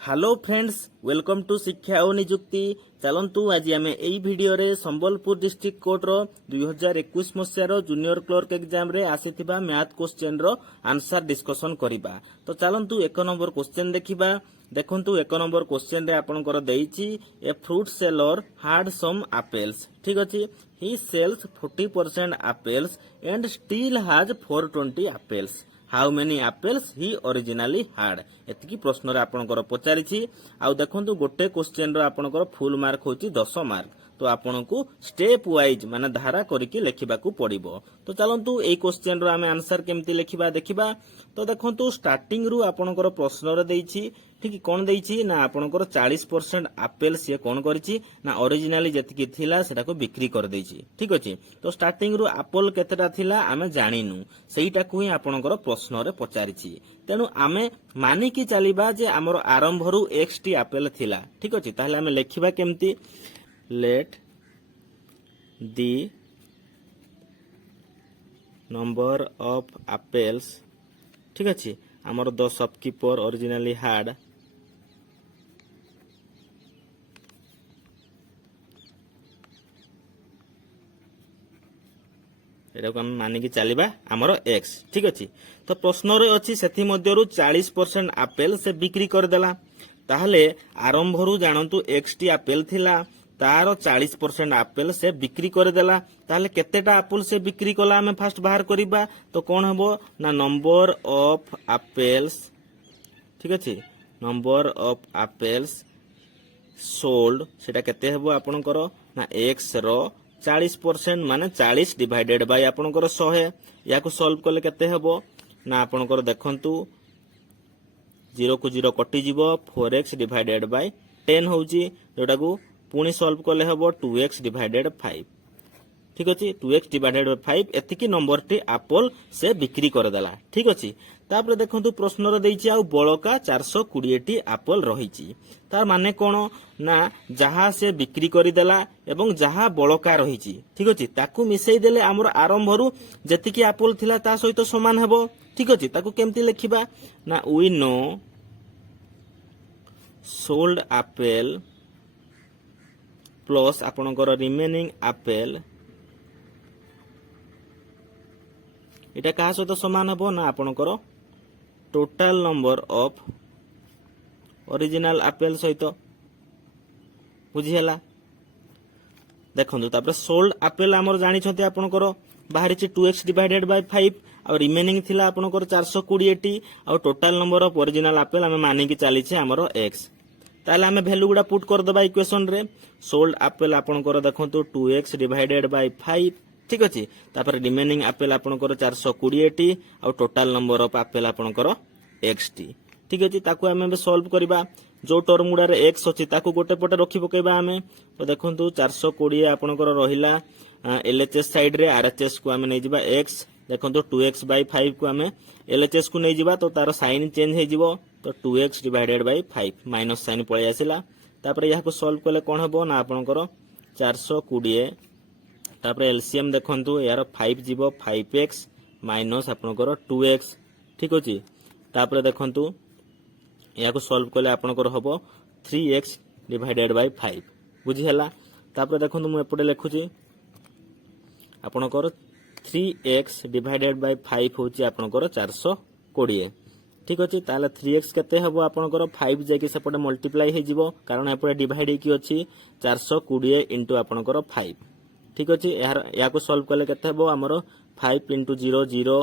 Hello friends, welcome to शिक्षा और निजुक्ति। चलतु आज आम यही भिडियो रे संबलपुर डिस्ट्रिक्ट कोर्ट रो 2021 मसीहार जूनियर क्लर्क एग्जाम रे आसीथिबा मैथ क्वेश्चन रो आंसर डिस्कशन करिबा। तो चलतु एक नंबर क्वेश्चन देखिबा। देखंतु एक नंबर क्वेश्चन रे आपनकर देइछि a fruit seller had some apples. ठीक अछि, he sells 40% apples and still has 420 apples. How many apples he originally had. एतिकी प्रश्न रे आपनकर पचारिछि। आउ देखंतु गोटे क्वेश्चन रो आपनकर फुल मार्क होछि 10 मार्क। तो आपनको स्टेप वाइज माने धारा करिके लेखिबाकू पड़िबो। तो चलंतु एई क्वेश्चन रो आमे आंसर केमति लेखिबा देखिबा। तो देखंतु स्टार्टिंग रु आपनकर प्रश्न रे देइछि। ठीक कोन देइछि ना आपनकर 40% एप्पल से कोन करिछि ना ओरिजिनली जतिकी थिला सेटा को बिक्री कर देइछि। ठीक अछि, तो स्टार्टिंग रु एप्पल केतेटा थिला आमे जानिनु, सेईटा को ही आपनकर प्रश्न रे पचारिछि। तेनु आमे मानि कि चलिबा जे हमर आरंभ रु x टी एप्पल थिला। ठीक अछि, ताहले आमे लेखिबा केमति let the number of apples, ठीक अछि, हमर 10 शॉपकीपर ओरिजिनली हार्ड एटा को हम मानि कि चलिबा हमर x। ठीक अछि, तो प्रश्न रे अछि सेथि मध्यरु 40% एप्पल से बिक्री कर देला। ताहले आरंभ रु जानंतु x टी एप्पल थिला, तार 40% एप्पल से बिक्री कर देला। ताहले केतेटा एप्पल से बिक्री कला हमें फास्ट बाहर करिबा। तो कोन हबो ना नंबर ऑफ एप्पल्स। ठीक अछि, नंबर ऑफ एप्पल्स सोल्ड सेटा केते हबो आपनकर ना x रो 40% माने 40 डिवाइडेड बाय आपनकर 100। याको सॉल्व करले केते हबो ना आपनकर देखंतु 0 को 0 कटि जिवो 4x डिवाइडेड बाय 10 होउची, जोटा को पुणी सॉल्व कले हबो 2x डिवाइडेड 5। ठीक अछि, 2x डिवाइडेड बाय 5 एतिकी नंबर टी एप्पल से बिक्री कर देला। ठीक अछि, तापर देखंतु प्रश्न रे देइछि आ बळका 420 टी एप्पल रहिछि। तार माने कोन ना जहा से बिक्री करि देला एवं जहा बळका रहिछि। ठीक अछि, ताकू मिसै देले हमर आरंभ रु जतिकी एप्पल थिला ता सहित समान हेबो। ठीक अछि, ताकू केमति लेखिबा ना we know sold apple plus आपनकर रिमेनिंग एप्पल इटा कहा सहित समान हेबो ना आपनकर total number of original apple सहित। बुझी हला। देखंतु तापर सोल्ड एप्पल हमर जानि छथि आपनकर बाहरी छि 2x डिवाइडेड बाय 5 और रिमेनिंग थिला आपनकर 420 टी और total number of original Apple हमें मानि कि चली छि हमर x। ताले हमें वैल्यू गुडा पुट कर दबा इक्वेशन रे। सोल्ड एप्पल आपनकर देखंतु 2x डिवाइडेड बाय 5। ठीक अछि, तापर रिमेनिंग एप्पल आपनकर 420 टी और टोटल नंबर ऑफ एप्पल आपनकर x टी। ठीक अछि, ताकू हमें सॉल्व करिबा। जो टर्म गुडा रे x अछि ताकू गोटे पटे रखि पकेबा हमें। तो देखंतु 420 आपनकर रहिला LHS साइड रे, RHS को हमें नै जिबा x। देखंतु 2x बाय 5 को हमें LHS को नै जिबा, तो तार साइन चेंज हे जिवो। तो 2x divided by 5 minus sign पळे आसिला। तापर या को सॉल्व करले कोन हबो ना आपनकर 420 तापर एलसीएम देखंतु यार 5 जिवो 5x माइनस आपनकर 2x। ठीक अछि, तापर देखंतु या को सॉल्व करले आपनकर हबो 3x डिवाइडेड बाय 5। बुझी हला। तापर देखंतु मु एपटे लेखुची आपनकर 3x डिवाइडेड बाय 5 होची आपनकर 420। ठीक अछि, ताले 3x केते हबो आपनकर 5 जाके सेपटे मल्टीप्लाई हे जिवो, कारण एपटे डिवाइड की अछि 420 इनटू आपनकर 5। ठीक अछि, या को सॉल्व करले केते हबो हमरो 5 इनटू 0 0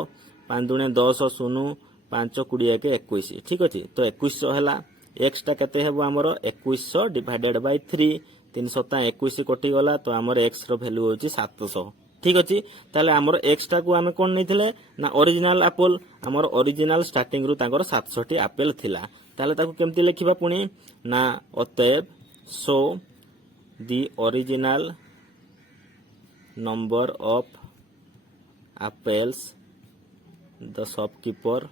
5 दुने 10 0 5 20 के 21। ठीक अछि, तो 2100 हला। x टा केते हबो हमरो 2100 डिवाइडेड बाय 3 321 कटि गला, तो हमर x रो वैल्यू होची 700। ठीक अछि, ताले हमर x टा को हमें कोन नैथिले ना ओरिजिनल एप्पल। हमर ओरिजिनल स्टार्टिंग रु तांकर 700 टी एप्पल थिला। ताले ताकू केमति लेखिबा पुनी ना अतएव so the original number of apples the shopkeeper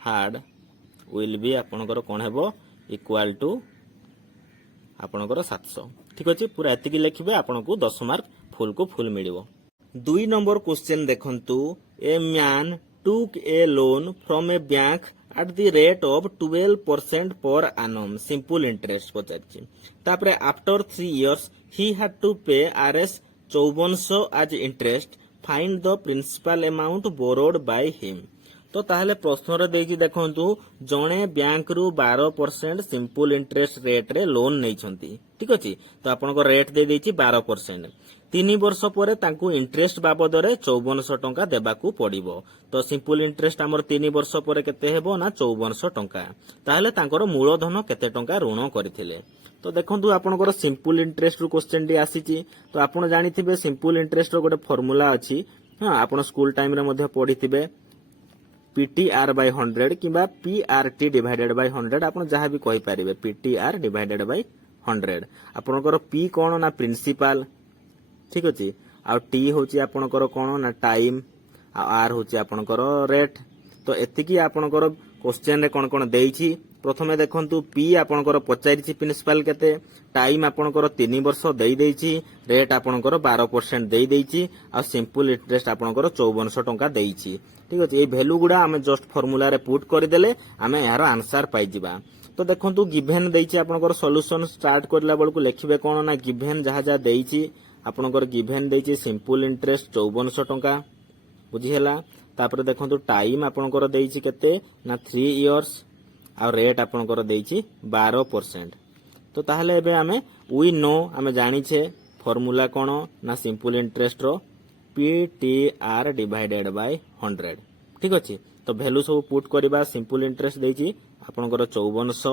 had will be आपनकर कोन हेबो इक्वल टू आपनकर 700। ठीक अछि, पूरा एतिकी लेखिबे आपनको 10 मार्क फुल को फुल मिलिबो। 2 नंबर क्वेश्चन देखंतु a man took a loan from a bank at the rate of 12% per annum simple interest ପଚାରିଛି। ତାପରେ after 3 years he had to pay Rs 5400 as interest, find the principal amount borrowed by him। तो ताहले प्रश्न देगी देखंतु जणे bank रु 12% simple interest rate रे लोन नहीं ठीक अच्छी तो आपन को रेट दे देछि 12%। 3 वर्ष पर तांकु इंटरेस्ट बाबद रे 5400 टंका देबाकू पड़िबो। तो सिंपल इंटरेस्ट हमर 3 वर्ष पर केते हेबो ना 5400 टंका। ताहले तांकर मूलधन केते टंका ऋण करथिले। तो देखंतु आपनकर सिंपल इंटरेस्ट रु क्वेश्चन डी आसीची। तो आपण जानिथिबे सिंपल इंटरेस्ट रो गोटे फार्मूला अछि। हां आपण स्कूल टाइम रे मध्ये पढिथिबे PTR by 100 किंबा PRT डिवाइडेड बाय 100 आपण जहां भी कहि परिबे PTR डिवाइडेड बाय 100। आपनकर P कोन ना प्रिंसिपल ठीक अछि आ T होची आपनकर कोन ना टाइम आ R होची आपनकर रेट। तो एतिकी आपनकर क्वेश्चन रे कोन कोन देइछि प्रथमे देखंतु P आपनकर पचारिछि प्रिंसिपल केते टाइम आपनकर 3 वर्ष देई देइछि रेट आपनकर 12% देई देइछि आ सिंपल इंटरेस्ट आपनकर 5400 टंका देइछि ठीक अछि। ए वैल्यू गुडा हमें जस्ट फार्मूला रे पुट कर देले हमें यार आंसर पाइ जिबा। तो देखंतु गिवन देइछि आपनकर सॉल्यूशन स्टार्ट करला बेल को लिखिबे कोन ना गिवन जहा जहा देइछि आपनकर गिवन देइछि सिंपल इंटरेस्ट 5400 टंका बुझी हैला। तापर देखंतु टाइम आपनकर देइछि केते ना 3 इयर्स आ रेट आपनकर देइछि 12%। तो ताहले एबे हमें वी नो हमें जानि छे फार्मूला कोन ना सिंपल इंटरेस्ट रो PTR डिवाइडेड बाय 100 ठीक अछि। तो वैल्यू सब पुट करबा सिंपल इंटरेस्ट देइछि आपनकर 5400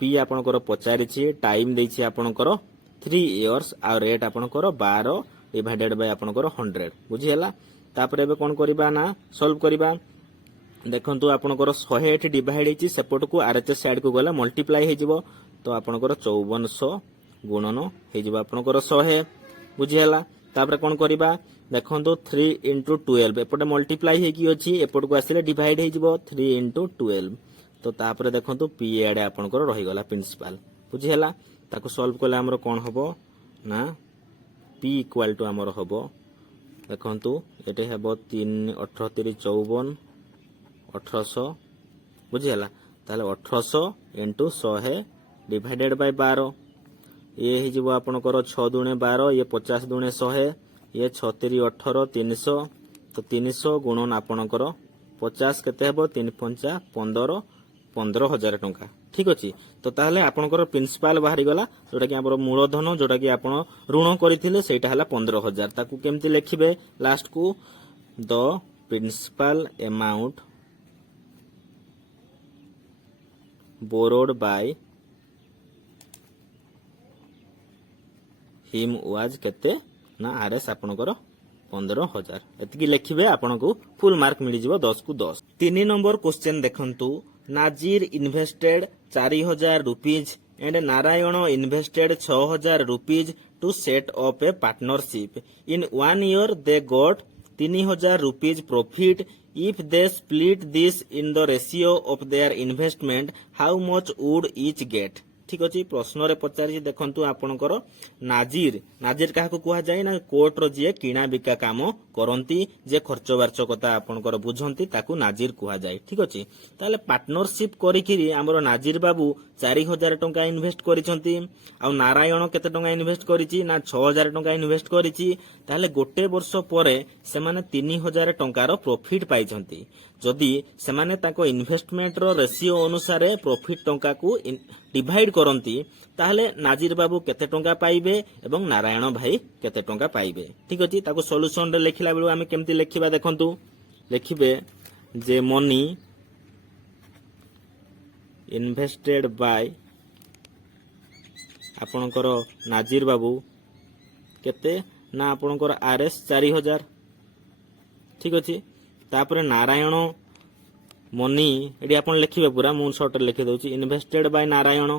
P आपनकर पचारिछि टाइम देइछि आपनकर 3 इयर्स आ रेट आपनकर 12 डिवाइडेड बाय आपनकर 100 बुझी हैला। तापर एबे कोन करबा ना सॉल्व करबा देखंतु आपनकर 108 डिवाइड हेछि सेपट को RHS साइड को गला मल्टीप्लाई हे जिवो। तो आपनकर 5400 गुणन हे जिवो आपनकर 100 बुझी हैला। तापर कोन करबा देखंतु 3 into 12 एपटे मल्टीप्लाई हे की अछि एपट को आसीले डिवाइड हे जिवो 3 into 12। तो तापर देखंतु P एडे आपनकर रहि गला प्रिंसिपल बुझी हैला। ताको सॉल्व कला हमर कोन हबो ना P इक्वल टू हमर हबो देखंतु एटे हेबो 3 18 3 54 1800 बुझी हैला। ताले 1800 into 100 डिवाइडेड बाय 12 ये हे जिवो आपनकर 6 दुणे 12 ये 50 दुणे 100 ये 6 3 18 300। तो 300 गुणन आपनकर 50 केते हेबो 3 5 15 15000 टंका ठीक अछि। तो ताहले आपनकर प्रिंसिपल बाहरी गला जोटा कि हमर मूलधन जोटा कि आपण ऋण करिथिले सेटा हला 15000। ताकू केमति लिखिबे लास्ट को the principal amount borrowed by him was केते ना RS आपनकर 15000 एतिकी लिखिबे आपनको फुल मार्क मिली जिवो 10 को 10। 3 नंबर क्वेश्चन देखंतु Nazir invested 4000 rupees and Narayan invested 6000 rupees to set up a partnership in 1 year they got 3000 rupees profit if they split this in the ratio of their investment how much would each get ठीक अछि। प्रश्न रे पचारि देखंतु आपनकर नाजीर नाजीर काहा को कुहा जाय ना कोर्ट रो जे किना बिका काम करंती जे खर्च वार्चकता आपनकर बुझंती ताकू नाजीर कुहा जाय ठीक अछि। ताले पार्टनरशिप करिकिरी हमरो नाजीर बाबू 4000 टंका इन्वेस्ट करिसंती आ नारायण केते टंका इन्वेस्ट करिछि ना 6000 टंका इन्वेस्ट करिछि। ताले गोटे वर्ष परे से माने 3000 टंकार प्रॉफिट पाइछंती जदि से माने ताको इन्वेस्टमेंट रो रेशियो अनुसार प्रॉफिट टंका को डिवाइड करंती ताहले नाजीर बाबू केते टंका पाइबे एवं नारायण भाई केते टंका पाइबे ठीक अछि। ताको सॉल्यूशन रे लिखला बेलु आमे केमति लिखिबा देखंतु लिखिबे जे मनी इन्वेस्टेड बाय आपनकर नाजीर बाबू केते ना आपनकर RS 4000 ठीक अछि। तापर नारायण मनी एडी आपन लिखिबे पूरा मु शॉर्ट लिखि दउची इन्वेस्टेड बाय नारायण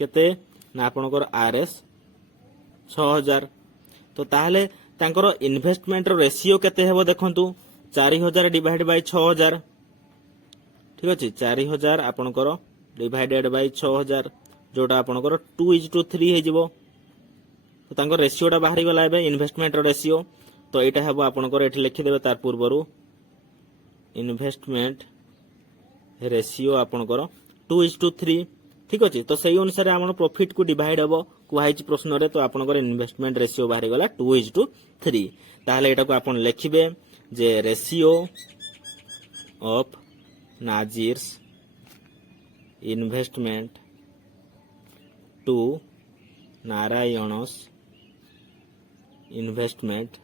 केते ना आपनकर RS 6000। तो ताहले तांकर इन्वेस्टमेंट रो रेशियो केते हेबो देखंतु 4000 डिवाइड बाय 6000 ठीक अछि। 4000 आपनकर डिवाइडेड बाय 6000 जोटा आपनकर 2:3 हे जिवो। तो तांकर रेशियोटा बाहरी गला एबे इन्वेस्टमेंट रो रेशियो। तो एटा हेबो आपनकर एठी लिखि देबे तार पूर्वरु इन्वेस्टमेंट रेशियो आपणकर 2:3 ठीक अच्छे। तो सही अनुसार आम प्रॉफिट को डिवाइड हम कहुई प्रश्न रे तो आपणकर इन्वेस्टमेंट रेशियो बाहरी गला 2:3 ताहले एटा को आपण लिखिबे जे ratio of Nazir's investment to Narayan's investment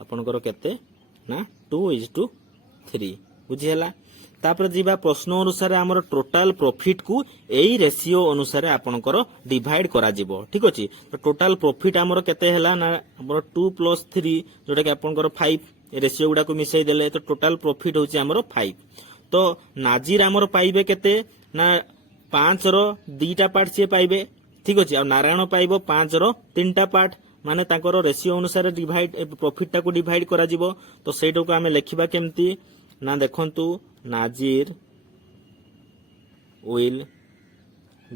आपणकर केते ना 2:3 बुझीला। तापर जीवा प्रश्न अनुसार आमर टोटाल प्रॉफिट को एई रेशियो अनुसार आपणकर डिवाइड करा जिवो ठीक अछि। तो टोटाल प्रॉफिट आमर केते हला ना हमर 2 + 3 जोटा कि आपणकर 5 रेशियो गुडा को मिसई देले तो टोटाल प्रॉफिट होची आमर 5। तो नाजिर आमर पाइबे केते ना 5 रो 2टा पार्ट से पाइबे ठीक अछि। आ नारायण पाइबो 5 रो 3टा पार्ट माने ताकर रेशियो अनुसार डिवाइड प्रॉफिट टा को डिवाइड करा जिवो। तो सेटो को हमें लिखिबा केमती ना देखंतु नाजिर will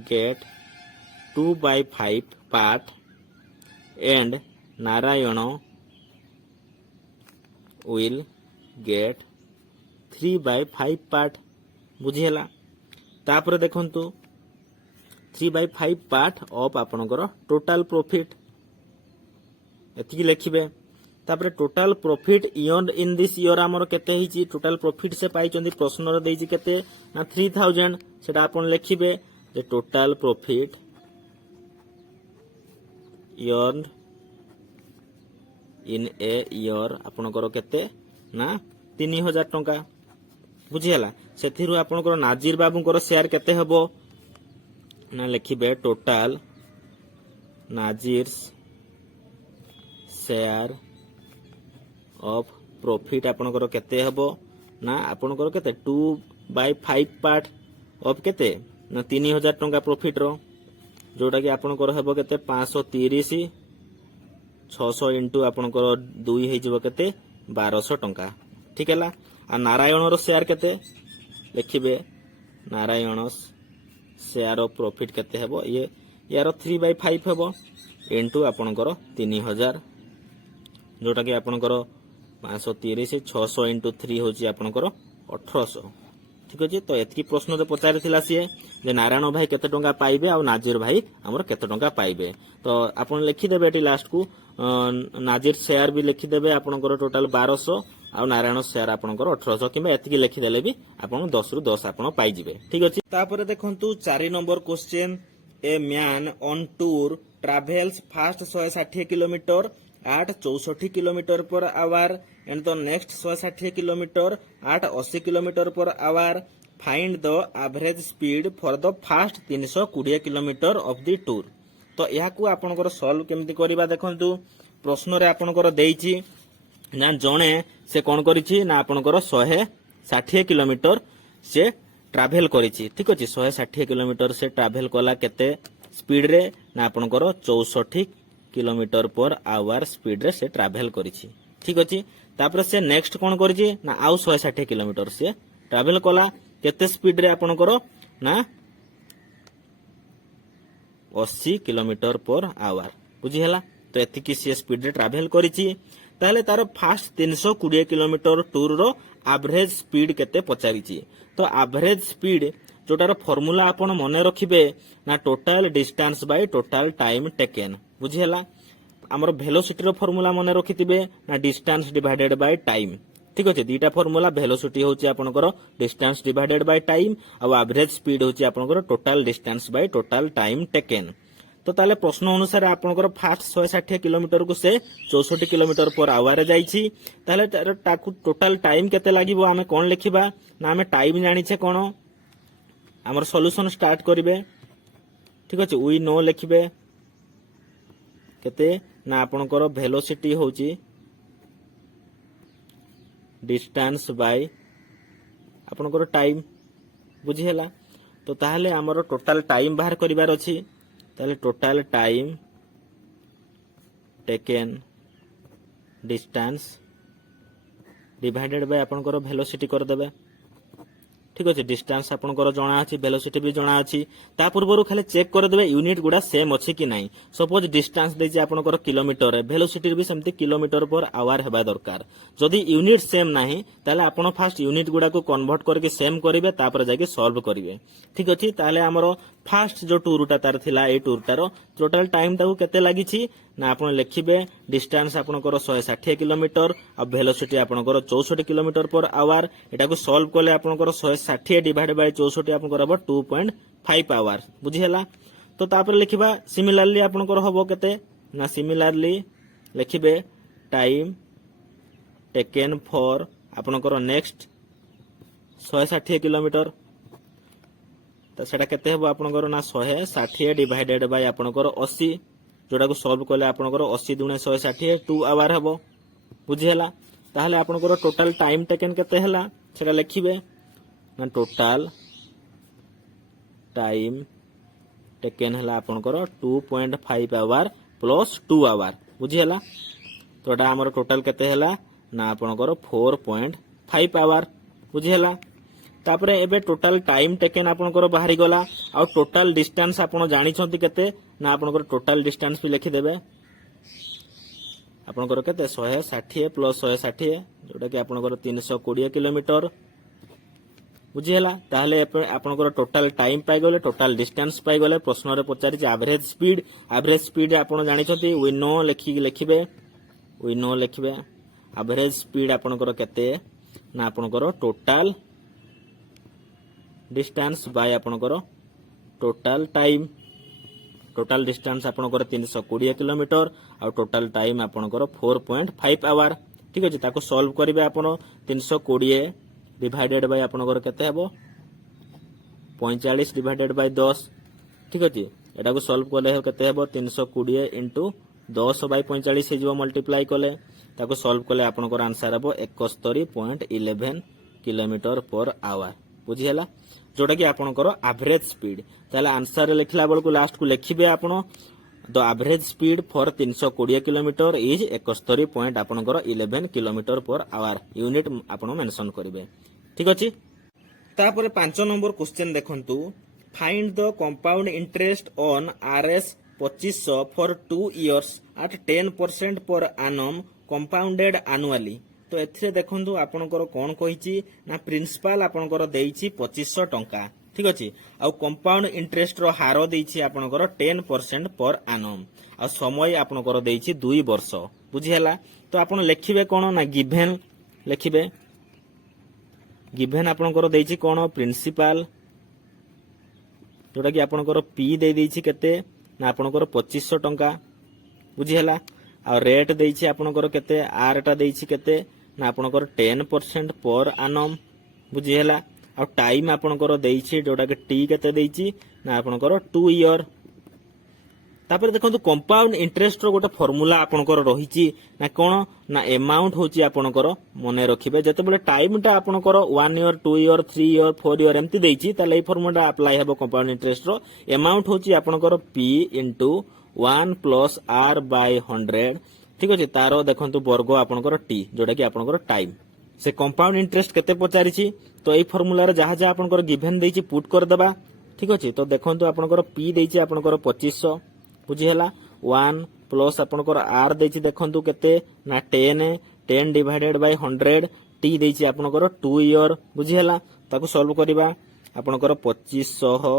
get 2/5 part and Narayan will get 3/5 part बुझीला। तापर देखंतु 3/5 पार्ट ऑफ आपणकर टोटाल प्रॉफिट एतिकी लिखिबे। तापर total profit earn in this year आमर केते हिची टोटाल प्रॉफिट से पाई चंदी प्रश्न रे देइची केते ना 3000 सेटा आपण लिखिबे जे total profit earn in a year आपणकर केते ना 3000 टंका बुझीला। सेथिरु आपणकर नाजिर बाबूଙ୍କର शेयर केते हबो ना लिखिबे टोटाल नाजिर्स शेयर ऑफ प्रॉफिट आपणकर केते हबो ना आपणकर केते 2/5 पार्ट ऑफ केते ना 3000 टंका प्रॉफिट रो जोटा कि आपणकर हबो केते 530 600 इनटू आपणकर 2 हे जिवो केते 1200 टंका ठीक हैला। आ नारायण रो शेयर केते लिखिबे नारायण शेयर ऑफ प्रॉफिट केते हबो ये यार 3/5 हबो इनटू आपणकर 3000 जोटा कि आपणकर 530 600 इनटू 3 होची आपणकर 1800 ठीक अछि। तो एतकी प्रश्न रे पचारि थिला सिए जे नारायण भाई केते टंका पाइबे आ नाजिर भाई हमर केते टंका पाइबे। तो आपण लिखि देबे एटी लास्ट को नाजिर शेयर भी लिखि देबे आपणकर टोटल 1200 आ नारायण शेयर आपणकर 1800 किबा एतकी लिखि देले भी आपण 10 रु 10 आपण पाइ जिवे ठीक अछि। तापर देखंतु 4 number question a man on tour travels fast 160 kilometre at 64 kilometre per our and the next 160 kilometre at 80 kilometre per our find the average speed for the fast 320 kilometre of the tour. तो यह को आपनकर solve केमती करिबा देखंतु प्रश्न रे आपनकर देइची ना जणे से कोन करिछि ना आपनकर 160 किलोमीटर से ट्रैवल करिछि ठीक अछि। 160 किलोमीटर से ट्रैवल कला केते स्पीड रे ना आपनकर 64 किलोमीटर पर आवर स्पीड रे से ट्रैवल करिछि ठीक अछि। तापर से नेक्स्ट कोन करिछि ना आउ 160 किलोमीटर से ट्रैवल कला केते स्पीड रे आपनकर ना 80 किलोमीटर पर आवर बुझी हला। तो एतिकी से स्पीड रे ट्रैवल करिछि ताले तार फास्ट 320 किलोमीटर टूर रो एवरेज स्पीड केते पचारिछि। तो एवरेज स्पीड जोटार फॉर्मूला आपण मने रखिबे ना total distance by total time taken बुझी हला। हमर वेलोसिटी रो फॉर्मूला मने रखितिबे ना डिस्टेंस डिवाइडेड बाय टाइम ठीक अछि। दीटा फॉर्मूला वेलोसिटी होची आपनकर डिस्टेंस डिवाइडेड बाय टाइम आ एवरेज स्पीड होची आपनकर total distance by total time taken. तो ताले प्रश्न अनुसार आपनकर फास्ट 160 किलोमीटर को से 64 किलोमीटर पर आवर जाईछि ताले ताकू टोटल टाइम केते लागिबो आमे कोन लिखिबा ना आमे टाइम जानि छे कोन हमर सॉल्यूशन स्टार्ट करिवे ठीक अछि। वी नो लिखिबे केते ना आपनकर वेलोसिटी होची डिस्टेंस बाय आपनकर टाइम बुझी हला। तो ताहले हमर टोटल टाइम बाहर करिवार अछि ताहले total time taken distance divided bye आपनकर वेलोसिटी कर देबे ठीक अच्छे डिस्टेंस आपंकर जना अच्छी वेलोसिटी भी जना अच्छी ता पूर्व खाली चेक करदे यूनिट गुड़ा सेम अच्छी कि नहीं सपोज डिस्टेंस देछि आपंकर किलोमीटर वेलोसिटी भी सेमती किलोमीटर पर आवर हेबा दरकार जदि यूनिट सेम नाही ताले आपण फास्ट यूनिट गुड़ा को कन्वर्ट करके सेम करिवे तापर जाके सॉल्व करिवे ठीक अछि ताले हमरो फास्ट जो टूरटा तार थिला ए टूरटार टोटल टाइम ताकू केते लागिछि ना आपण लिखिबे डिस्टेंस आपनकर 160 किलोमीटर आ वेलोसिटी आपनकर 64 किलोमीटर पर आवर एटा को सॉल्व करले आपनकर 160 डिवाइड बाय 64 आपनकर हबो 2.5 आवर बुझी हला तो तापर लिखिबा सिमिलरली आपनकर हबो केते ना सिमिलरली लिखिबे टाइम टेकन फॉर आपनकर नेक्स्ट 160 किलोमीटर तो सेटा केते हबो आपनकर ना 160 डिवाइडेड बाय आपनकर 80 जोड़ा को सॉल्व कले आपनकर 80 दुणे 160 2 आवर हबो बुझी हला ताहले आपनकर टोटल टाइम टेकन केते हला सेटा लिखिबे ना टोटल टाइम टेकन हला आपनकर 2.5 आवर प्लस 2 आवर बुझी हला तो एटा हमर टोटल केते हला ना आपनकर 4.5 आवर बुझी हला तापरे एबे टोटल टाइम टेकन आपनकर बाहरी गला आ टोटल डिस्टेंस आपन जानि छथि केते ना आपनकर टोटल डिस्टेंस भी लिखि देबे आपनकर केते 160 प्लस 160 जोटा कि आपनकर 320 किलोमीटर बुझी हला ताहले आपनकर टोटल टाइम पाइ गले टोटल डिस्टेंस पाइ गले प्रश्न रे पचारि एवरेज स्पीड आपन जानि छथि वी नो लिखिबे एवरेज स्पीड आपनकर केते ना आपनकर टोटल डिस्टेंस बाय आपनकर टोटल टाइम टोटल डिस्टेंस आपनकर 320 किलोमीटर आ टोटल टाइम आपनकर 4.5 आवर ठीक अछि ताको सॉल्व करिवे आपण 320 डिवाइडेड बाय आपनकर केते हेबो 45 डिवाइडेड बाय 10 ठीक अछि एटा को सॉल्व करले केते हेबो 320 इनटू 10 बाय 45 हे जिवो मल्टीप्लाई करले ताको सॉल्व करले आपनकर आंसर हेबो 71.11 किलोमीटर पर आवर बुझी हला जोटा कि आपनकर एवरेज स्पीड ताले आंसर लिखला बेल को लास्ट को लिखिबे आपण the average speed for 320 kilometre is 71 आपनकर 11 किलोमीटर पर आवर यूनिट आपण मेंशन करिवे ठीक अछि तापर 5 नंबर क्वेश्चन देखंतु find the compound interest on RS 2500 for 2 years at 10% per annum compounded annually तो एथिरे देखंतु आपनकर कोन कहिची ना प्रिंसिपल आपनकर देइची 2500 टंका ठीक अछि आ कंपाउंड इंटरेस्ट रो हार देइची आपनकर 10% पर एनम आ समय आपनकर देइची 2 वर्ष बुझी हला तो आपण लिखिबे कोन ना गिवन लिखिबे गिवन आपनकर देइची कोन प्रिंसिपल जोटा कि आपनकर पी दे देइची केते ना आपनकर 2500 टंका बुझी हला आ रेट देइची आपनकर केते आर टा देइची केते ना आपनकर 10% पर एनम बुझी हला आ टाइम आपनकर देइची जोटा कि टी केते देइची ना आपनकर 2 इयर तापर देखंतु कंपाउंड इंटरेस्ट रो गोटे फार्मूला आपनकर रहिची ना कोन ना अमाउंट होची आपनकर मने रखिबे जते बेले टाइम टा आपनकर 1 इयर 2 इयर 3 इयर 4 इयर एम्ति देइची ताले ए फार्मूला अप्लाई हेबो कंपाउंड इंटरेस्ट रो अमाउंट होची आपनकर p into 1 plus r by 100 ठीक अछि तारो देखंतु वर्ग आपनकर t जोटा कि आपनकर टाइम से कंपाउंड इंटरेस्ट केते पचारिछि तो ए फार्मूला रे जहा जहा आपनकर गिवन देइछि पुट कर देबा ठीक अछि तो देखंतु आपनकर p देइछि आपनकर 2500 बुझी हला 1 प्लस आपनकर r देइछि देखंतु केते ना 10 डिवाइडेड बाय 100 t देइछि आपनकर 2 इयर बुझी हला ताको सॉल्व करिबा आपनकर 2500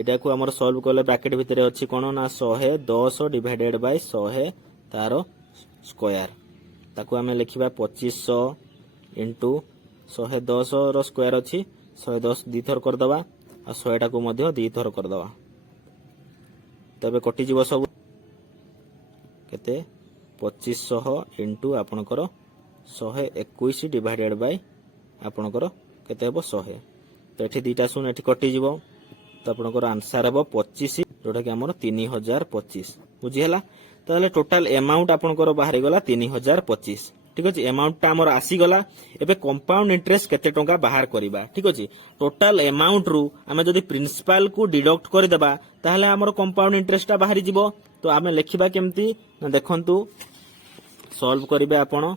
एटा को हमर सॉल्व करले ब्रैकेट भीतर अछि कोन ना 110 डिवाइडेड बाय 100 तारो स्क्वायर ताको हमें लिखिबा 2500 इनटू 110 रो स्क्वायर अछि 110 दी थर कर दबा आ 100 टा को मध्ये दी थर कर दबा तबे कटि जीव सब केते 2500 इनटू आपनकर 121 डिवाइडेड बाय आपनकर केते हेबो 100 तो एठी दीटा सुन एठी कटि जीव तो आपनकर आंसर हेबो 25 जोटा कि हमर 3025 बुझी हला ताले टोटल अमाउंट आपनकर बाहरी गला 3025 ठीक अछि अमाउंट ता हमर आसी गला एबे कंपाउंड इंटरेस्ट केते टंका बाहर करिबा ठीक अछि टोटल अमाउंट रु हमें जदी प्रिंसिपल को डिडक्ट कर देबा ताले हमर कंपाउंड इंटरेस्ट ता बाहरी जिवो तो हमें लिखिबा केमती ना देखंतु सॉल्व करिबे आपण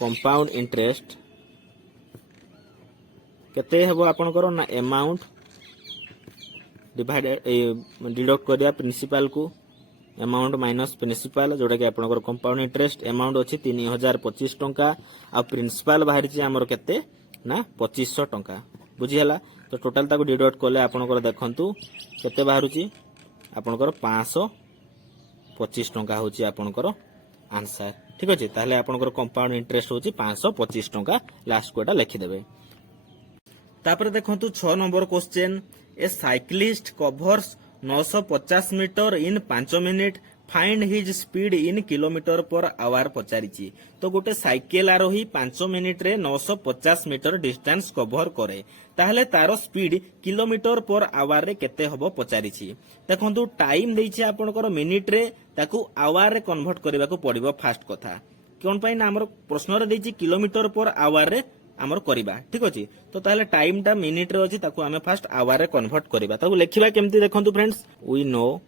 कंपाउंड इंटरेस्ट केते हेबो आपनकर ना अमाउंट डिवाइडेड डिडक्ट करिया प्रिंसिपल को अमाउंट माइनस प्रिंसिपल जोटा कि आपनकर कंपाउंड इंटरेस्ट अमाउंट अछि 3025 टंका आ प्रिंसिपल बाहरी छि हमर केते ना 2500 टंका बुझी हला। तो टोटल ताको डिडक्ट करले आपनकर देखंतु केते बाहरुछि आपनकर 525 टंका होछि आपनकर आंसर ठीक अछि। ताहले आपनकर कंपाउंड इंटरेस्ट होछि 525 टंका लास्ट को एटा लिखि देबे। तापर देखंतु 6 number question a cyclist covers 950 metre in 5 minute find his speed in kilometre per hour पचारिछि। तो गोटे साइकेल आरोही 5 मिनिट रे 950 मीटर डिस्टेंस कवर करे ताहले तारो स्पीड किलोमीटर पर आवर रे केते हबो पचारिछि। देखंतु टाइम देइछि आपनकर मिनिट रे ताकू आवर रे कन्वर्ट करबाकू पड़िबो फास्ट कथा कोन पई ना हमर प्रश्न रे देइछि किलोमीटर पर आवर रे आमर करिबा ठीक अछि। तो ताहले टाइम टा मिनिट रे अछि ताकू हमें फास्ट आवर रे कन्वर्ट करिबा ताकू लेखिबा केमती देखंतु फ्रेंड्स वी नो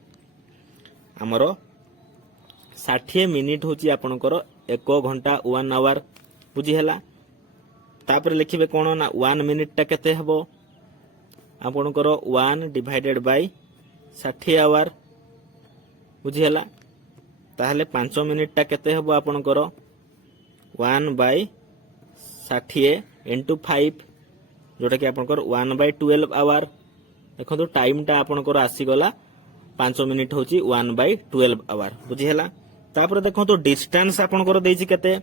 आमर 60 मिनिट होची आपनकर 1 घंटा 1 आवर बुझी हला। तापर लिखिबे कोन ना 1 मिनिट टा केते हबो आपनकर 1 डिवाइडेड बाय 60 आवर बुझी हला। ताहले 5 मिनिट टा केते हबो आपनकर 1 बाय 60 इंटू 5 जोटा कि आपनकर 1 बाय 12 आवर देखो टाइम टा आपनकर आसी गला 5 मिनिट होची 1 बाय 12 आवर बुझी हला। तापर देखो तो डिस्टेंस आपनकर देइछि केते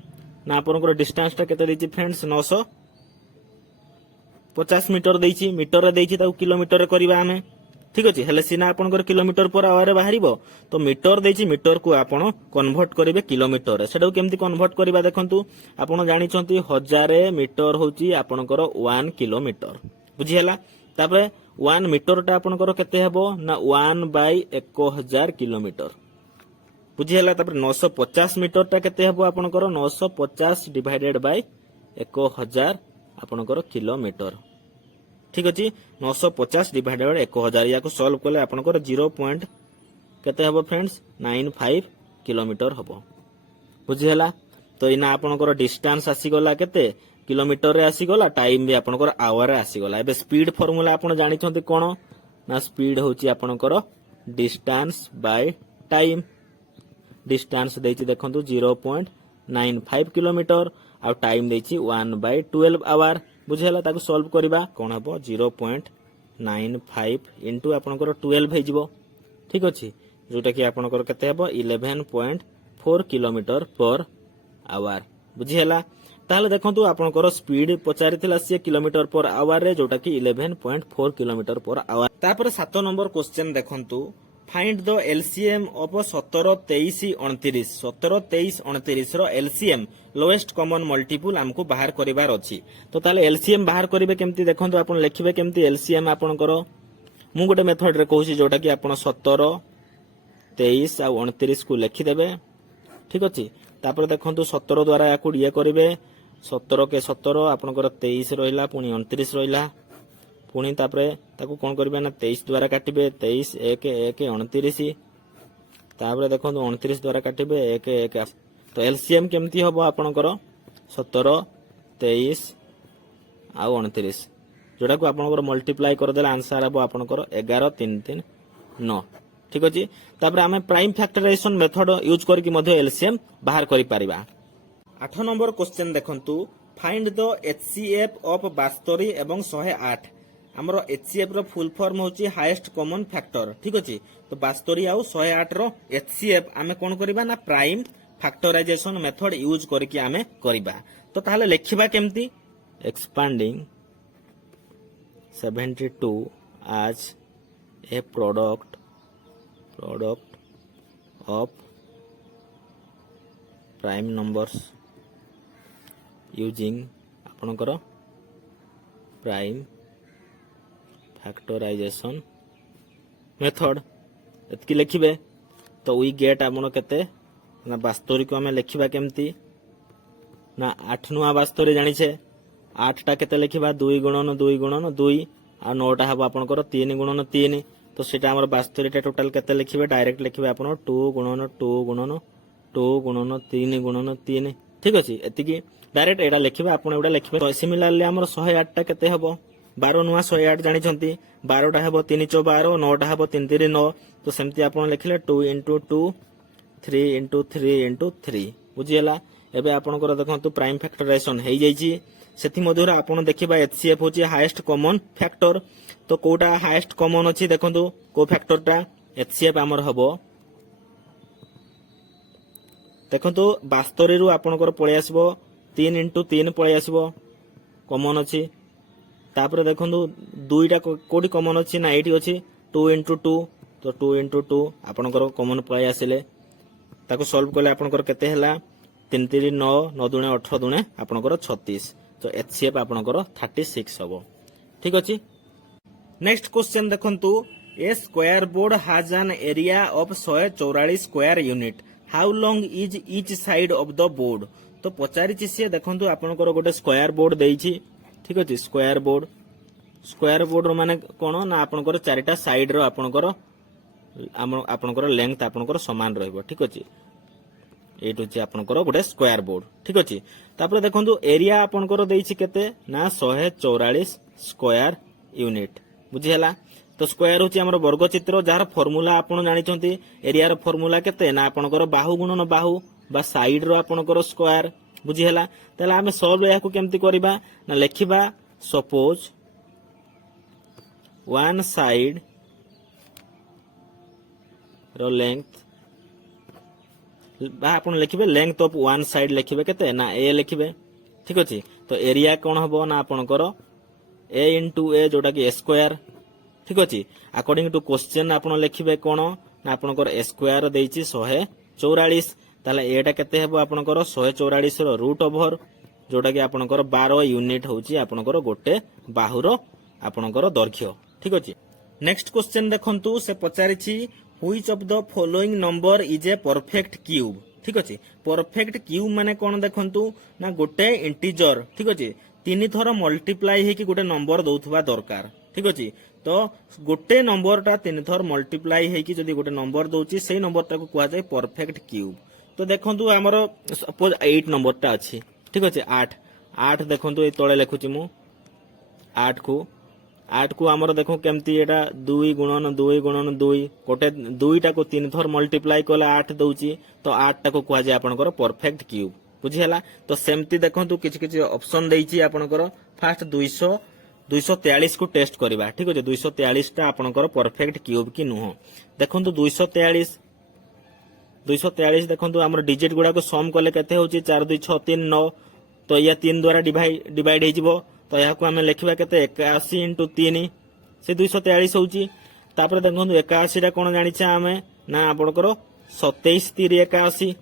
ना आपनकर डिस्टेंस टा केते देइछि फ्रेंड्स 950 मीटर देइछि मीटर रे देइछि ताऊ किलोमीटर रे करबा हमें ठीक अछि। हेले सिना आपनकर किलोमीटर पर आवर रे बाहरिबो तो मीटर देइछि मीटर को आपण कन्वर्ट करिवे किलोमीटर रे सेडा केमती कन्वर्ट करबा देखंतु आपण जानि छंती 1000 मीटर होची आपनकर 1 किलोमीटर बुझी हला। तापर 1 मीटर टा आपनकर केते हेबो ना 1 बाय 1000 किलोमीटर बुझी हला। तापर 950 मीटर टा केते हेबो आपनकर 950 डिवाइडेड बाय 1000 आपनकर किलोमीटर ठीक अछि। 950 डिवाइडेड बाय 1000 याको सॉल्व करले आपनकर 0. केते हेबो फ्रेंड्स 95 किलोमीटर हेबो बुझी हला। तो इना आपनकर डिस्टेंस आसी गला केते किलोमीटर रे आसी गला टाइम भी आपनकर आवर रे आसी गला। एबे स्पीड फार्मूला आपण जानि छथि कोन ना स्पीड होची आपनकर डिस्टेंस बाय टाइम डिस्टेंस देइछि देखंतु 0.95 किलोमीटर आ टाइम देइछि 1 बाय 12 आवर बुझेला। ताको सॉल्व करबा कोन हबो 0.95 इनटू आपनकर 12 हे जिवो ठीक अछि जोटा कि आपनकर केते हबो 11.4 किलोमीटर पर आवर बुझेला। ताहले देखंतु आपनकर स्पीड पचारिथिला से किलोमीटर पर आवर रे जोटा कि 11.4 किलोमीटर पर आवर। तापर 7 नंबर क्वेश्चन देखंतु फाइंड द एलसीएम ऑफ 17 23 29 17 23 29 रो एलसीएम लोएस्ट कॉमन मल्टीपल हमको बाहर करिवार अछि। तो ताले एलसीएम बाहर करिवे केमती देखंतु आपण लिखिबे केमती एलसीएम आपनकर मु गोटे मेथड रे कहूसी जोटा कि आपण 17 23 आ 29 को लिखि देबे ठीक अछि। तापर देखंतु 17 द्वारा याकू ये करिवे 17 के 17 आपनकर 23 रहिला पुनी 29 रहिला पुणी तापरे ताकू कोन करबे ना 23 द्वारा काटिबे 23 1 1 29 तापरे देखंतु 29 द्वारा काटिबे 1 1 तो एलसीएम केमती हबो आपनकर 17 23 आ 29 जोडा को आपनकर मल्टीप्लाई कर देला आंसर हबो आपनकर 11 3 3 9 ठीक अछि। तापरे हमें प्राइम फैक्टराइजेशन मेथड यूज करके मध्य एलसीएम बाहर करि परिबा। 8 नंबर क्वेश्चन देखंतु फाइंड द एचसीएफ ऑफ 72 एवं 108 हमरो एचसीएफ रो फुल फॉर्म होची हाईएस्ट कॉमन फैक्टर ठीक अछि। तो 72 आउ 108 रो एचसीएफ आमे कोन करबा ना प्राइम फैक्टराइजेशन मेथड यूज करके आमे करबा। तो ताहले लेखिबा केमती expanding 72 as a product of prime numbers using आपनकर प्राइम फैक्टराइजेशन मेथड एतकी लिखिबे। तो वी गेट आपण केते ना 72 को हमें लिखिबा केमती ना 8 नुआ 72 जानि छे 8 टा केते लिखिबा 2 गुणन 2 गुणन 2 आ 9 टा हबो आपनकर 3 गुणन 3 तो सेटा हमर 72 टा टोटल केते लिखिबे डायरेक्ट लिखिबे आपण 2 गुणन 2 गुणन 2 गुणन 3 गुणन 3 ठीक अछि। एतिकी डायरेक्ट एडा लिखिबे आपण एडा लिखिबे। तो सिमिलरली हमर 108 टा केते हबो 12 नुआ 108 जानिछंती 12टा हेबो 3 × 12 9टा हेबो 3 3 9 तो सेमती आपण लिखले 2 × 2 3 × 3 × 3 बुझियला एबे आपनकर देखंतु प्राइम फैक्टराइजेशन हे जाईची सेथि मधुर आपण देखिबा एचसीएफ होची हाईएस्ट कॉमन फैक्टर तो कोटा हाईएस्ट कॉमन अछि देखंतु को फैक्टरटा एचसीएफ हमर हबो देखंतु 72 रु आपनकर पळे आसीबो 3 × 3 पळे आसीबो कॉमन अछि तापर देखंतु दुईटा कोडी कॉमन अछि ना एठी अछि 2 × 2 तो 2 × 2 आपनकर कॉमन पळे आसिले ताको सॉल्व करले आपनकर केते हला 3 3 9 9 दुणे 18 दुणे आपनकर 36 तो एचसीएफ आपनकर 36 हबो ठीक अछि। नेक्स्ट क्वेश्चन देखंतु a square board has an area of 144 square unit how long is each side of the board तो पचारिछि से देखंतु आपनकर गोटे स्क्वायर बोर्ड देइछि ठीक अछि स्क्वायर बोर्ड रो माने कोन ना आपनकर चारिटा साइड रो आपनकर लेंथ आपनकर समान रहइबो ठीक अछि एटु छि आपनकर गोटे स्क्वायर बोर्ड ठीक अछि तापर देखंतु एरिया आपनकर देइछि केते ना 144 स्क्वायर यूनिट बुझी हला तो स्क्वायर होची हमर वर्ग चित्र जार फार्मूला आपण जानि छथि एरिया रो फार्मूला केते ना आपनकर बाहु गुणन बाहु बा साइड रो आपनकर स्क्वायर बुझी हला तले हमें सॉल्व याकू केमति करबा ना लेखिबा सपोज वन साइड रो लेंथ बा आपण लिखिबे लेंथ ऑफ वन साइड लिखिबे केते ना ए लिखिबे ठीक अछि तो एरिया कोन हबो ना आपनकर a into a जोटा कि स्क्वायर ठीक अछि अकॉर्डिंग टू क्वेश्चन आपण लिखिबे कोन ना आपनकर स्क्वायर देइछि 144 ताले एटा केते हेबो आपनकर 144 रो रूट ओवर जोटा कि आपनकर 12 यूनिट होछि आपनकर गोटे बाहुर आपनकर दैर्घ्य ठीक अछि। नेक्स्ट क्वेश्चन देखंतु से पचारिछि which of the following number is a perfect cube ठीक अछि परफेक्ट क्यूब माने कोन देखंतु ना गोटे इंटीजर ठीक अछि 3 थर मल्टीप्लाई हे कि गोटे नंबर दउथबा दरकार ठीक अछि तो गोटे नंबर टा 3 थर मल्टीप्लाई हे कि जदी गोटे नंबर दउची सेही नंबर टा को कुआ जाय परफेक्ट क्यूब तो देखंतु हमर सपोज 8 नंबर टा अछि ठीक अछि 8 देखंतु ए तळे लेखुची मु 8 को हमर देखो केमती एटा 2 × 2 × 2 गोटे 2 टा को 3 थर मल्टीप्लाई कले 8 दउची तो 8 टा को कुआ जाय आपनकर परफेक्ट क्यूब बुझी हला तो सेमती देखंतु किछि किछि ऑप्शन देइछि आपनकर फास्ट 243 को टेस्ट करबा ठीक अछि 243 टा आपनकर परफेक्ट क्यूब की नुह देखंतु 243 देखंतु हमर डिजिट गुडा को सम कले केते होछि 4 2 6 3 9 तो या 3 द्वारा डिवाइड हे जिवो तो या को हमें लिखबा केते 81 × 3 से 243 होछि तापर देखंतु 81 टा कोन जानि छ हमें ना आपनकर 27 3 81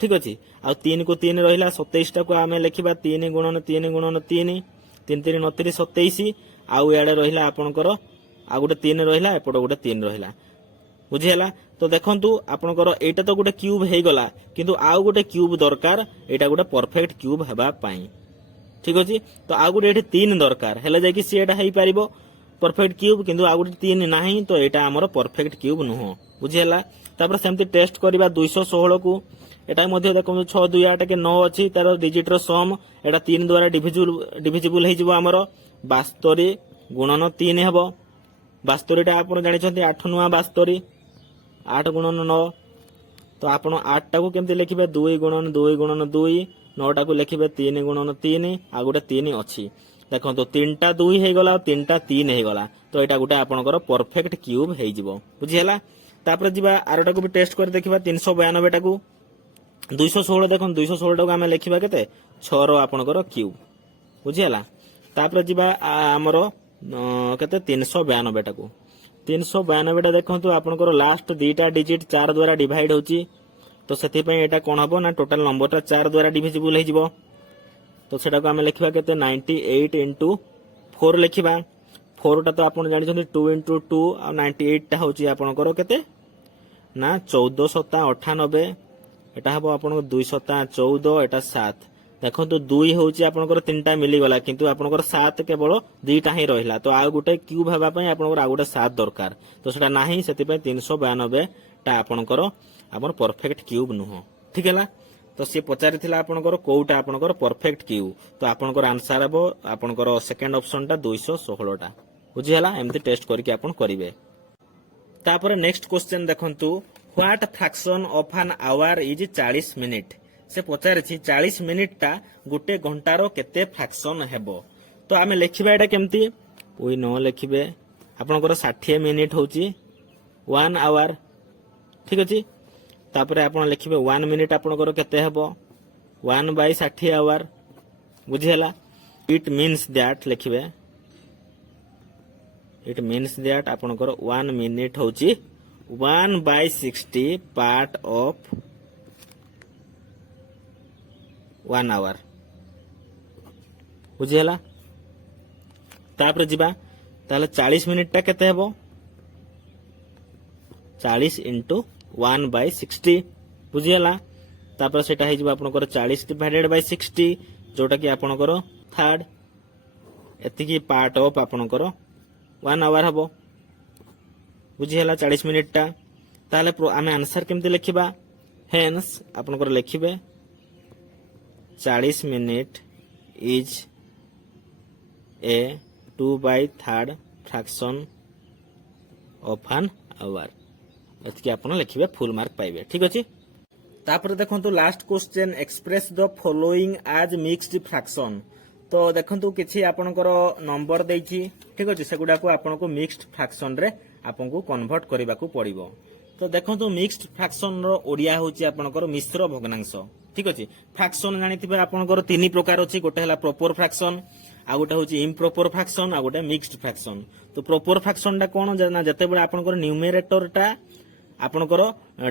ठीक अछि आ 3 को 3 रहिला 27 टा को हमें लिखबा 3 × 3 × 3 3 3 9 3 27 आउ याडे रहिला आपनकर आ गोटे 3 रहिला एपड गोटे 3 रहिला बुझी हला तो देखंतु आपनकर एटा तो गोटे क्यूब हे गला किंतु आउ गोटे क्यूब दरकार एटा गोटे परफेक्ट क्यूब हेबा पई ठीक अछि तो आउ गोटे एठी 3 दरकार हेले जाय कि से एटा हेई परिबो परफेक्ट क्यूब किंतु आउ गोटे 3 नाही तो एटा हमर परफेक्ट क्यूब नुह बुझी हला तापर सेमति टेस्ट करबा 216 को एटा मध्ये देखो 6 2 8 के 9 अछि तार डिजिट रो सम एटा 3 द्वारा डिविजिबल हे जिवो हमरो 72 गुणन 3 हेबो 72 टा आपण जानि छथि 8 नुआ 72 8 गुणन 9 तो आपण 8 टा को केमते लिखिबे 2 × 2 × 2 9 टा को लिखिबे 3 × 3 आ गोटे 3 अछि देखो तो 3 टा 2 हे गला 3 टा 3 हे गला तो एटा गोटे आपनकर परफेक्ट क्यूब हे जिवो बुझी हला तापर जिबा आरटा को भी टेस्ट कर देखिबा 392 टा को 216 देखो 216 टाको आमे लिखिबा केते 6 रो आपनकर क्यूब बुझी हला तापर जिबा हमरो केते 392 टाको 392 टा देखंतु आपनकर लास्ट दीटा डिजिट 4 द्वारा डिवाइड होची तो सेति पय एटा कोन हबो ना टोटल नंबर ता 4 द्वारा डिविजिबल हे जिवो तो सेटा को आमे लिखिबा केते 98 × 4 लिखिबा 4 टा तो आपण जानि छथि 2 × 2 आ 98 टा होची आपनकर केते ना 1498 एटा हबो आपनको 214 एटा 7 देखंतु 2 होची आपनकर 3टा मिली गला किंतु आपनकर 7 केवल 2टा ही रहिला तो आ गुटे क्यूब हेबा पय आपनकर आ गुटे 7 दरकार तो सेटा नाही सेति पय 392 टा आपनकर परफेक्ट क्यूब नुह ठीक हैला तो सी पचारि आपनकर कोउटा आपनकर परफेक्ट क्यू तो आपनकर आंसर हेबो आपनकर सेकंड ऑप्शन टा 216 टा बुझिहला एमती टेस्ट करके आपन करिवे। तापर नेक्स्ट क्वेश्चन देखंतु what fraction of an our is 40 minute से पचारि 40 मिनिट टा गुटे घंटारो केते फ्रैक्शन हेबो तो आमे लिखिबा एटा केमती ओइ न लिखिबे आपनकर 60 मिनिट होची 1 आवर ठीक अछि। तापर आपण लिखिबे 1 मिनिट आपनकर केते हेबो 1/60 आवर बुझिहला। इट मीन्स दैट लिखिबे इट मीन्स दैट आपनकर 1 मिनिट होची 1/60 पार्ट ऑफ 1 आवर बुझिहला। तापर जिबा ताले 40 मिनिट टा केते हेबो 40 * 1/60 बुझिहला। तापर सेटा हे जिबा आपनकर 40 डिवाइडेड बाय 60 जोटा कि आपनकर थर्ड एति की पार्ट ऑफ आपनकर 1 आवर हबो बुझिहला 40 मिनिट टा। ताले आमे आंसर केमते लिखिबा हेन्स आपनकर लिखिबे 40 minute is a 2/3 fraction of an hour एतकी आपण लिखिबे फुल मार्क पाइबे ठीक अछि। तापर देखंतु last question express the following as mixed fraction तो देखंतु किछि आपनकर नंबर देछि ठीक अछि सेगुडा को आपनको मिक्स्ड फ्रैक्शन रे आपनको कन्वर्ट करबा को पड़िबो। तो देखंतु मिक्स्ड फ्रैक्शन रो ओडिया होछि आपनकर मिश्र भग्नांश ठीक अछि। फ्रैक्शन जानिथिबे आपनकर तीन प्रकार अछि गोटे हला प्रॉपर फ्रैक्शन आ गोटे होछि इम्प्रॉपर फ्रैक्शन आ गोटे मिक्स्ड फ्रैक्शन। तो प्रॉपर फ्रैक्शन टा कोन ना जते बेले आपनकर न्यूमरेटर टा आपनकर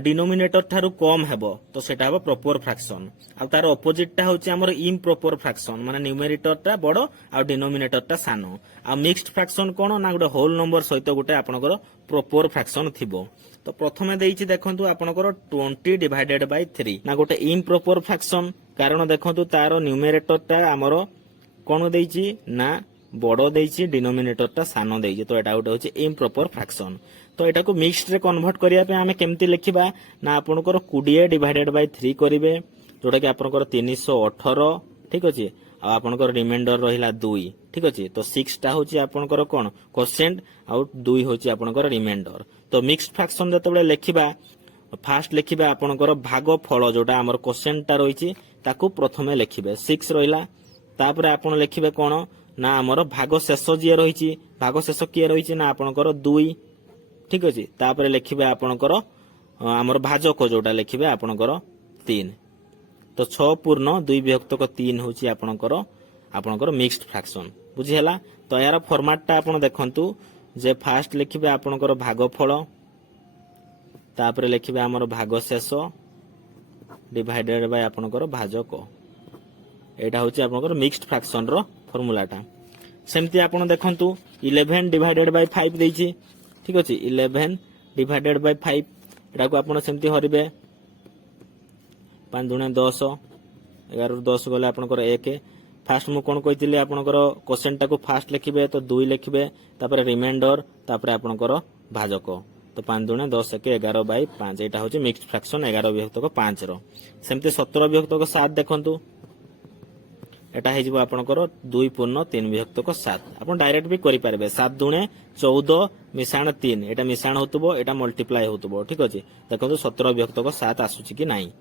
डिनोमिनेटर थारु कम हेबो तो सेटा हेबो प्रॉपर फ्रैक्शन आ तार ऑपोजिट टा होछि हमर इम्प्रॉपर फ्रैक्शन माने न्यूमरेटर टा बडो आ डिनोमिनेटर टा सानो। आ मिक्स्ड फ्रैक्शन कोन ना गोटे होल नंबर सहित गोटे आपनकर प्रॉपर फ्रैक्शन थिबो। तो प्रथमे देइछि देखंतु आपनकर 20 डिवाइडेड बाय 3 ना गोटे इम्प्रॉपर फ्रैक्शन कारण देखंतु तार न्यूमरेटर टा हमर कोन देइछि ना बडो देइछि डिनोमिनेटर टा सानो देइछि तो एटा गोटे होछि इम्प्रॉपर फ्रैक्शन। तो एटा को मिक्स्ड रे कन्वर्ट करिया पे हमें केमती लिखिबा ना आपनकर 20 डिवाइडेड बाय 3 करिवे जोटा कि आपनकर 318 ठीक अछि आ आपनकर रिमाइंडर रहिला 2 ठीक अछि। तो 6 टा होछि आपनकर कोन कोसेंट आ 2 होछि आपनकर रिमाइंडर। तो मिक्स्ड फ्रैक्शन जते बेले लिखिबा फास्ट लिखिबा आपनकर भाग फल जोटा हमर कोसेंट टा रहिछि ताकू प्रथमे लिखिबे 6 रहिला। तापर आपण लिखिबे कोन ना हमर भाग शेष जे रहिछि भाग शेष किए रहिछि ना आपनकर 2 ठीक अछि। तापर लिखिबे आपनकर हमर भाजक जोटा लिखिबे आपनकर 3 तो 6 पूर्ण 2 विभक्तक 3 होछि आपनकर मिक्स्ड फ्रैक्शन बुझिहला। तो यार फॉर्मेट टा आपण देखंतु जे फास्ट लिखिबे आपनकर भागफल तापर लिखिबे हमर भाग शेष डिवाइडेड बाय आपनकर भाजक एटा होछि आपनकर मिक्स्ड फ्रैक्शन रो फार्मूलाटा। सेमती आपण देखंतु 11 डिवाइडेड बाय 5 देछि ठीक अछि 11 डिवाइडेड बाय 5 एटा को आपण सेमती हरिबे 5 दुणे 10 11 10 गले आपनकर 1 फास्ट मु कोन कहितिले आपनकर कोसेंट टा को फास्ट लिखिबे तो 2 लिखिबे तापर रिमाइंडर तापर आपनकर भाजक तो 5 दुणे 10 1 11 बाय 5 एटा होछि मिक्स्ड फ्रैक्शन 11 विभक्तक 5 रो। सेमती 17 विभक्तक 7 देखंतु एटा हे जिवो आपनकर 2 पूर्ण 3 विभक्तक 7 आपण डायरेक्ट भी करि पारबे 7 दुणे 14 मिसाण 3 एटा मिसाण होतबो एटा मल्टीप्लाई होतबो ठीक अछि। देखंतु 17 विभक्तक 7 आसुछि कि नाही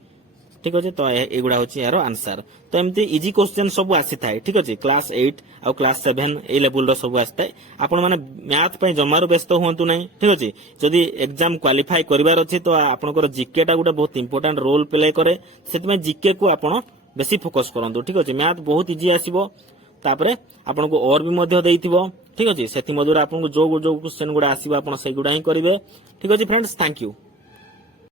ठीक अछि। तो एगुडा होछि यारो आंसर। तो एमती इजी क्वेश्चन सब आसी थाए ठीक अछि क्लास 8 आ क्लास 7 ए लेवल रो सब आस्ताय आपण माने मैथ पय जमारो व्यस्त होंतु नाही ठीक अछि। जदि एग्जाम क्वालिफाई करिवार अछि तो आपनकर जीके टा गुडा बहुत इंपोर्टेंट रोल प्ले करे सेतमे जीके को आपण बेसी फोकस करंतु ठीक अछि। मैथ बहुत इजी आसीबो तापरे आपनको और भी मध्य देइथिबो ठीक अछि। सेति मधुर आपनको जो क्वेश्चन गुडा आसीबो आपण सेइ गुडा ही करिवे ठीक अछि फ्रेंड्स। Thank you.